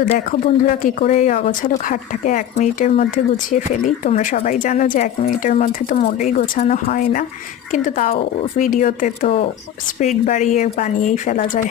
তো দেখো বন্ধুরা কি করে এই অগোছালো খাটটাকে 1 মিনিটের মধ্যে গুছিয়ে ফেলি। তোমরা সবাই জানো যে 1 মিনিটের মধ্যে তো মোটেই গোছানো হয় না, কিন্তু তাও ভিডিওতে তো স্পিড বাড়িয়ে বানিয়েই ফেলা যায়।